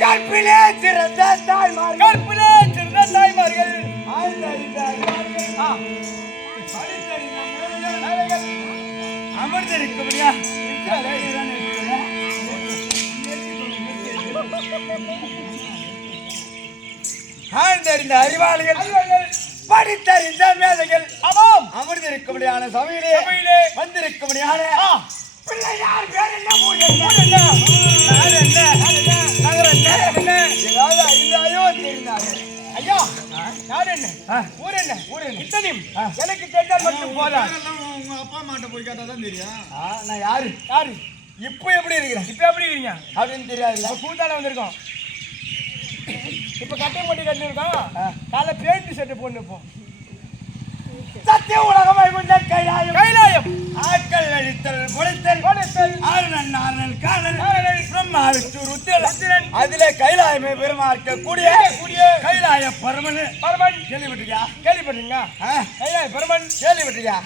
கற்பிலே சிறந்த தாய்மார்கள் அமர்ந்திருக்கும்படியா ஆழ்ந்தறிந்த அறிவாளிகள் படித்தறிந்த மேதைகள் அமர்ந்திருக்கும்படியான சபையிலே வந்திருக்கும்படியான பிள்ளையார் பேர் என்ன ஊர் என்ன நகரம் என்ன ஏதாவது அறிந்தாயோ தெரிந்தாயோ ஐயா யார் என்ன ஊர் என்ன இத்தனையும் எனக்கு தெரிந்தால் மட்டும் போதா உங்க அப்பா அம்மாட்ட போய் கேட்டாதான் தெரியும் நான் யாரு இப்போ எப்படி இருக்கிறீங்க அப்படின்னு தெரியாது கூட்டால வந்திருக்கோம் இப்ப கட்டை போட்டு கட்டிருக்கோம் காலை பேண்ட் செட்டு போட்டுப்போம் சத்திய உலகம் கைலாயம் ஆட்கள் அழித்தல் கொடுத்தல் ஆளுநன் காணல் பிரம்மா விஷ்ணு ருத்திரன் அதிலே கைலாயமே பெருமாக்க கூடிய கைலாய பரமன் கேள்விப்பட்டிருக்கியா கைலாய பரமன் கேள்விப்பட்டிருக்கியா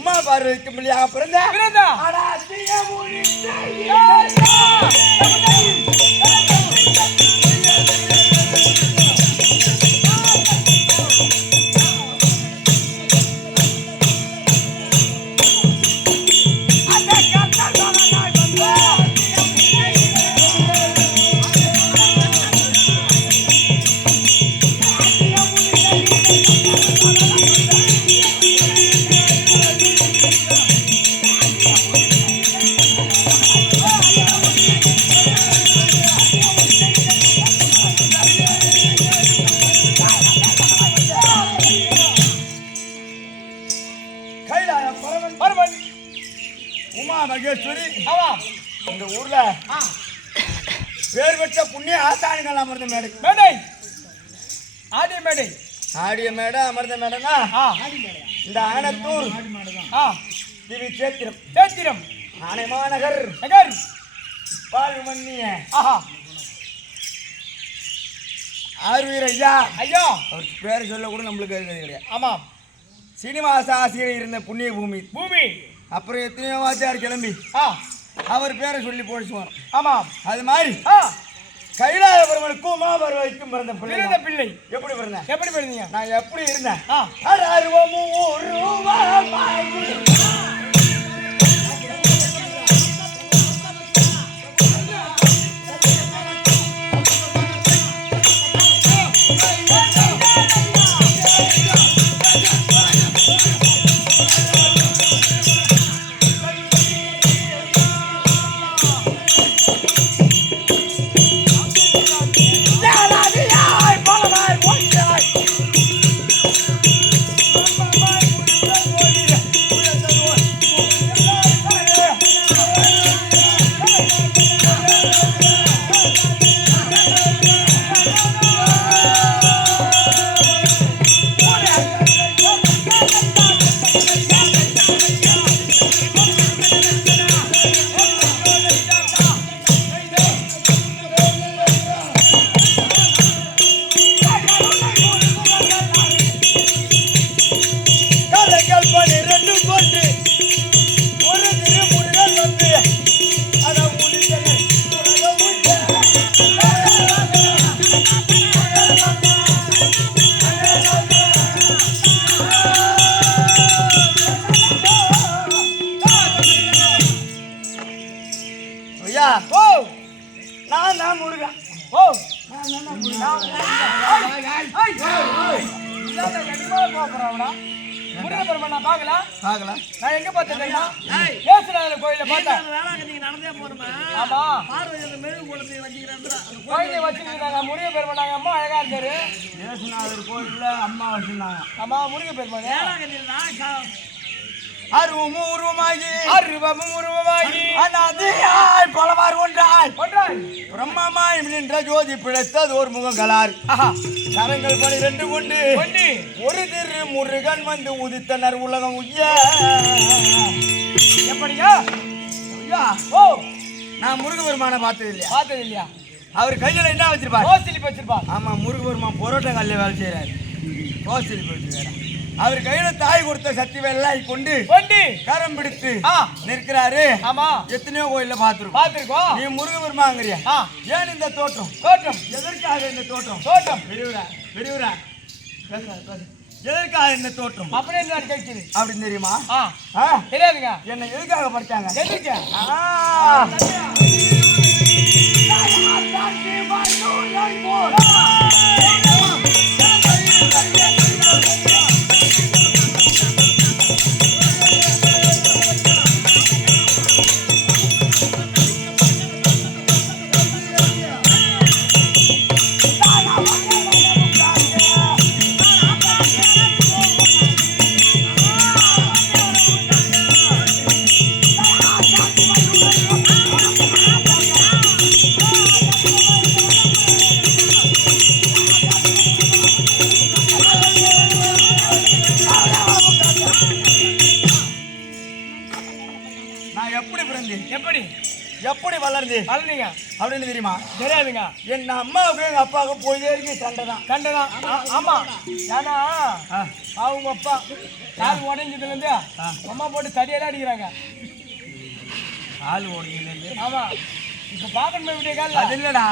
உமா பார்வதிக்கு பிள்ளையாக பிறந்தா இந்த ஊர்ல பேர் பெற்ற புண்ணிய ஆசானிகள் அமர்ந்த மேடை ஆடிய மேடை அமர்ந்த மேடைனா இந்த ஆனத்தூர் திரு சேத்திரம் ஆனைமாநகர் பால்மன்னிய ஆர்வீர் ஐயா அவர் பேர் சொல்ல கூட நம்மளுக்கு கிடையாது. ஆமாம், சீனிவாச ஆசிரியர் இருந்த புண்ணிய பூமி. அப்புறம் எத்தனையோ வாத்தியார் கிளம்பி அவர் பேரை சொல்லி போடுச்சுவான். ஆமாம், அது மாதிரி கைலாய பெருமனுக்கும் உமாபர்வதிக்கும் பிறந்த பிள்ளை. எப்படி பிறந்தீங்க? நான் எப்படி இருந்தேன்? நான் எங்க பார்த்தேன் கோயில பார்த்தேன். கோயிலை வச்சுருந்தாங்க முருக பெருமானாங்க. அம்மா அழகா இருந்தாரு. கோயில்ல அம்மா வச்சிருந்தாங்க. ஆமா, முருக பெருமான் அருவமும் உருவமாகி அருவமும் உருவமாகி அநாதியாய் பலவாறு ஒன்றாய் ஒன்றாய் பிரம்மமாய் நின்ற ஜோதி பிழைத்தது ஒரு முகங்களார் கரங்கள் 12 கொண்டு ஒரு திரு முருகன் வந்து உதித்தனர் உலகம் உய்ய. எப்படியா? ஓ நான் முருகபெருமானை பார்த்தது இல்லையா? அவர் கையில என்ன வச்சிருப்பார்? கோசிலிப்பு வச்சிருப்பார். ஆமா, முருகபெருமான் பொரோட்டா கல்ல வேலை செய்யறாரு. கோசிலிப்பு வச்சிருக்காரு. அவர் கையில தாய் கொடுத்த சக்தி வெள்ளாய் கொண்டு கரம் பிடித்து நிற்கிறாரு. ஆமா, எத்தனையோ கோயில்ல பாத்துருக்கோம். நீ முருகபெருமாங்கறியா? ஏன் இந்த தோற்றம்? எதற்காக இந்த தோற்றம்? பெரியவரா எதற்காக இந்த தோற்றம் அப்படின்னு தெரியுமா? தெரியாதுங்க. என்ன எதுக்காக படிச்சாங்க? எப்படி வளர்ந்தீங்க அப்படின்னு தெரியுமா? தெரியாதுங்க. என் அம்மாவுக்கு எங்க அப்பாவுக்கு போயிட்டே இருக்கு சண்டை தான். ஆமா, ஏன்னா அவங்க அப்பா கால் உடஞ்சதுல இருந்து அம்மா போட்டு தடியெல்லாம் அடிக்கிறாங்க. கால் உடஞ்சதுல இருந்து? ஆமா, இப்ப பாக்கணும் விட்டே கால அது இல்லடா.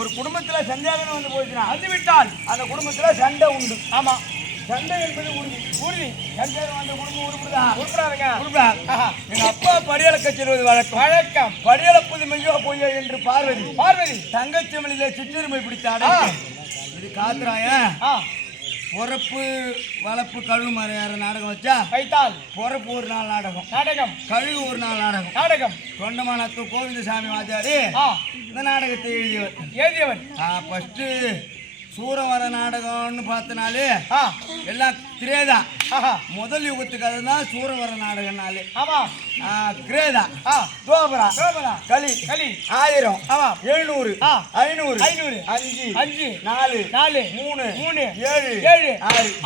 ஒரு குடும்பத்துல சந்தேகம் வந்து போயிடுச்சுனா அது விட்டால் அந்த குடும்பத்துல சண்டை உண்டு. ஆமா, சண்டை என்பது உறுதி. சந்தேகம் வந்த குடும்பம் உருப்படாதுங்க. எங்க அப்பா படியளக்க செல்வது வழக்கம். படியளப்பது மெய்யோ பொய்யோ என்று பார்வதி தங்கச்செமலிலே சிற்றுரிமை பிடித்தாடா. இது காத்துறாய பொறப்பு வளப்பு கழுவு மறையாற நாடகம் வச்சா வைத்தால் பொறப்பு ஒரு நாள் நாடகம் கழுகு ஒரு நாள் நாடகம் தொண்டமானத்து கோவிந்தசாமி வாத்தியாரு இந்த நாடகத்தை எழுதியவர். ஃபர்ஸ்ட் சூரவர நாடகம்னு பார்த்தனாலே எல்லாம் திரேதா. முதல் யுகத்துக்கு அதுதான் சூரவர நாடகம்னாலே. கிரேதா, தோபரா, களி 1000, 700, 500, 5, 4, 3, 7,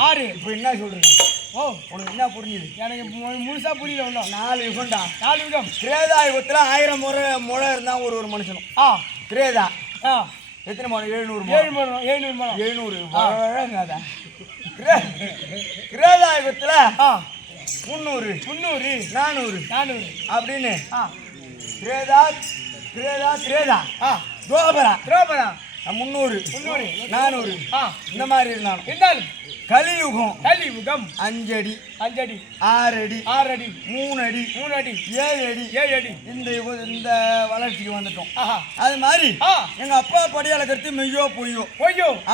6. இப்போ என்ன சொல்றீங்க? உனக்கு என்ன புரிஞ்சுது? எனக்கு முழுசா புரியல. ஒன்றும் 4 யுகம்டா. 4 யுகம். கிரேதா யுகத்துல 1000 முறை இருந்தா ஒரு மனுஷனும். கிரேதா எத்தனை முறை? 700 வழங்காத. கிரேதாயுகத்துல 300, 400 அப்படின்னு கிரேதா தோபரா 300, 400 இந்த மாதிரி இருந்தாலும் கலியுகம் 5 அடி, 6 அடி, 3 அடி, 7 அடி இந்த வளர்ச்சிக்கு வந்துட்டோம். அது மாதிரி எங்க அப்பா படியாளக்கிறது மெய்யோ பொய்யோ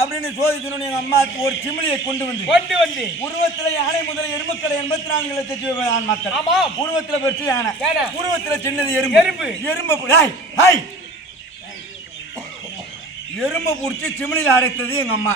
அப்படின்னு சோதிக்கணும்னு எங்க அம்மா ஒரு சிமிலியை கொண்டு வந்து உருவத்துல யானை முதல் எறும்புக்களை 84 லட்சம் மக்கள். உருவத்துல பெருசு யானை, உருவத்துல சின்னது எறும்பு பிடிச்சி சிமிலியில் அடைத்தது எங்க அம்மா.